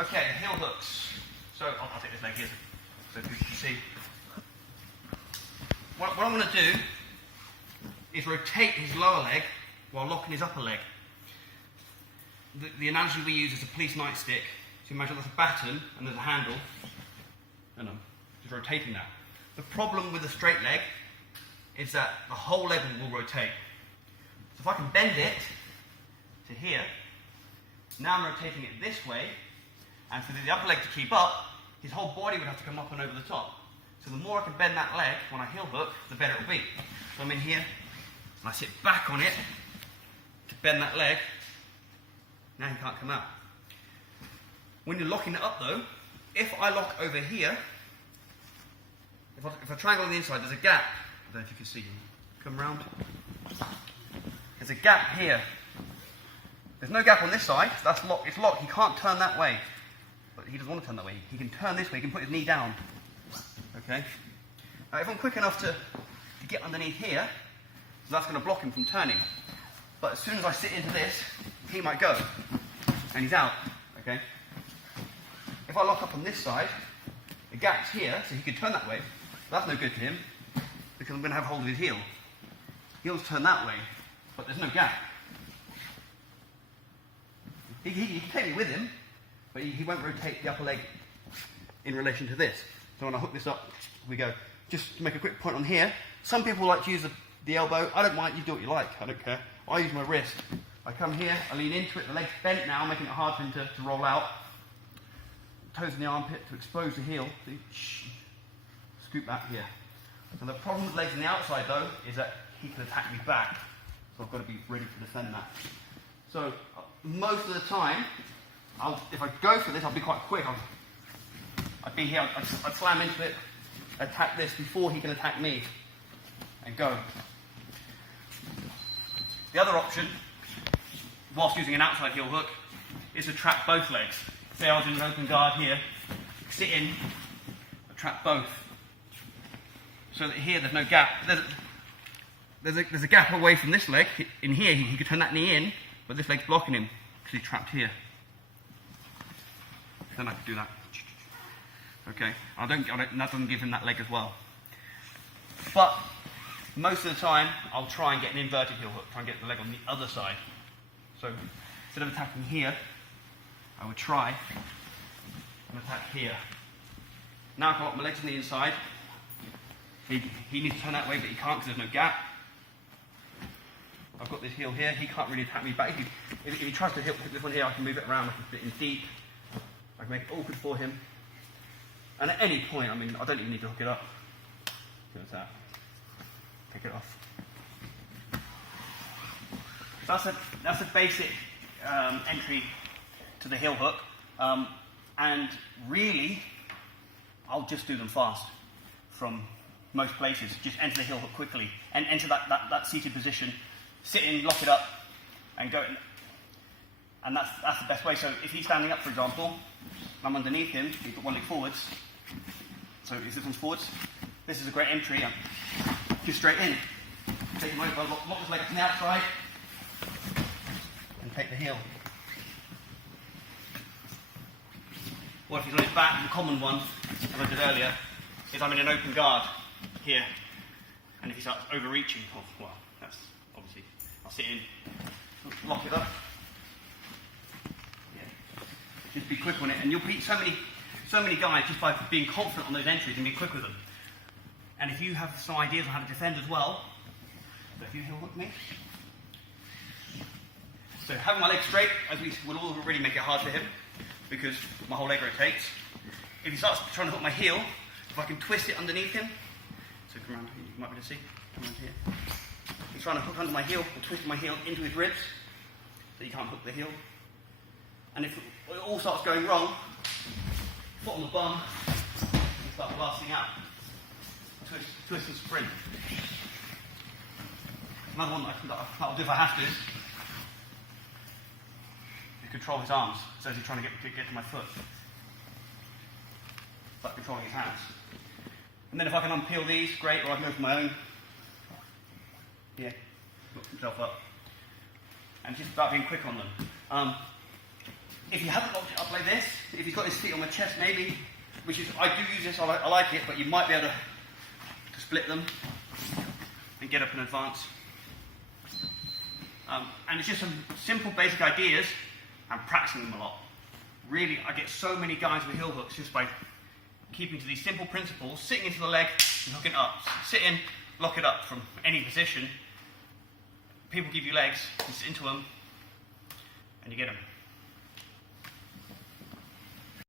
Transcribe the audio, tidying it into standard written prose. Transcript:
Okay, heel hooks. So I'll take this leg here so you can see. What I'm going to do is rotate his lower leg while locking his upper leg. The analogy we use is a police nightstick. So imagine there's a baton and there's a handle, and I'm just rotating that. The problem with a straight leg is that the whole leg will rotate. So if I can bend it to here, now I'm rotating it this way, and for the upper leg to keep up, his whole body would have to come up and over the top. So the more I can bend that leg when I heel hook, the better it will be. So I'm in here, and I sit back on it to bend that leg. Now he can't come out. When you're locking it up though, if I lock over here, if I triangle on the inside, there's a gap. I don't know if you can see. Come round. There's a gap here. There's no gap on this side. That's locked. It's locked. He can't turn that way. But he doesn't want to turn that way. He can turn this way. He can put his knee down. Okay? Now, if I'm quick enough to get underneath here, that's going to block him from turning. But as soon as I sit into this, he might go. And he's out. Okay? If I lock up on this side, the gap's here, so he can turn that way. That's no good to him, because I'm going to have hold of his heel. Heel's turn that way, but there's no gap. He can take me with him, but he won't rotate the upper leg in relation to this. So when I hook this up, we go. Just to make a quick point on here, some people like to use the elbow. I don't mind, you do what you like, I don't care. I use my wrist. I come here, I lean into it, the leg's bent now, making it hard for him to roll out. Toes in the armpit to expose the heel. Scoop back here. So the problem with legs on the outside though is that he can attack me back. So I've got to be ready to defend that. So most of the time, if I go for this, I'll be quite quick. I'd be here, I'd slam into it, attack this before he can attack me, and go. The other option, whilst using an outside heel hook, is to trap both legs. Say I was in an open guard here, sit in, trap both. So that here there's no gap. There's a gap away from this leg. In here he could turn that knee in, but this leg's blocking him because he's trapped here. Then I could do that. Okay, that doesn't give him that leg as well. But most of the time I'll try and get an inverted heel hook, try and get the leg on the other side. So instead of attacking here, I would try and attack here. Now I've got my legs on the inside. He needs to turn that way, but he can't because there's no gap. I've got this heel here. He can't really attack me back. If he tries to hit this one here, I can move it around. I can put it in deep. I can make it awkward for him. And at any point, I mean, I don't even need to hook it up. So that's that. Pick it off. So that's a basic entry to the heel hook. And really, I'll just do them fast from most places. Just enter the heel hook quickly and enter that seated position. Sit in, lock it up, and go. And that's the best way. So if he's standing up, for example, I'm underneath him, he's got one leg forwards. So if this one's forwards, this is a great entry. Just straight in. Take him over, lock his leg from the outside, and take the heel. Or if he's on his back, the common one, as I did earlier, is I'm in an open guard here. And if he starts overreaching, well, that's obviously, I'll sit in, lock it up. Yeah. Just be quick on it. And you'll beat so many guys just by being confident on those entries and be quick with them. And if you have some ideas on how to defend as well, so if you heel hook me. So having my legs straight, as we will already make it hard for him, because my whole leg rotates. If he starts trying to hook my heel, if I can twist it underneath him, so come around here, you might be able to see, come around here. He's trying to hook under my heel, or twist my heel into his ribs, so you can't hook the heel. And if it all starts going wrong, foot on the bum, and start blasting out. Twist and sprint. Another one that'll do if I have to, is control his arms. So as he's trying to get to my foot. Like controlling his hands. And then if I can unpeel these, great, or I can go for my own. Yeah, look himself up. And just about being quick on them. if you haven't locked it up like this, if he's got his feet on the chest maybe, which is, I do use this, I like it, but you might be able to split them and get up in advance. And it's just some simple basic ideas and practicing them a lot. Really, I get so many guys with heel hooks just by keeping to these simple principles, sitting into the leg and hooking up. Sit in, lock it up from any position. People give you legs, you sit into them, and you get them.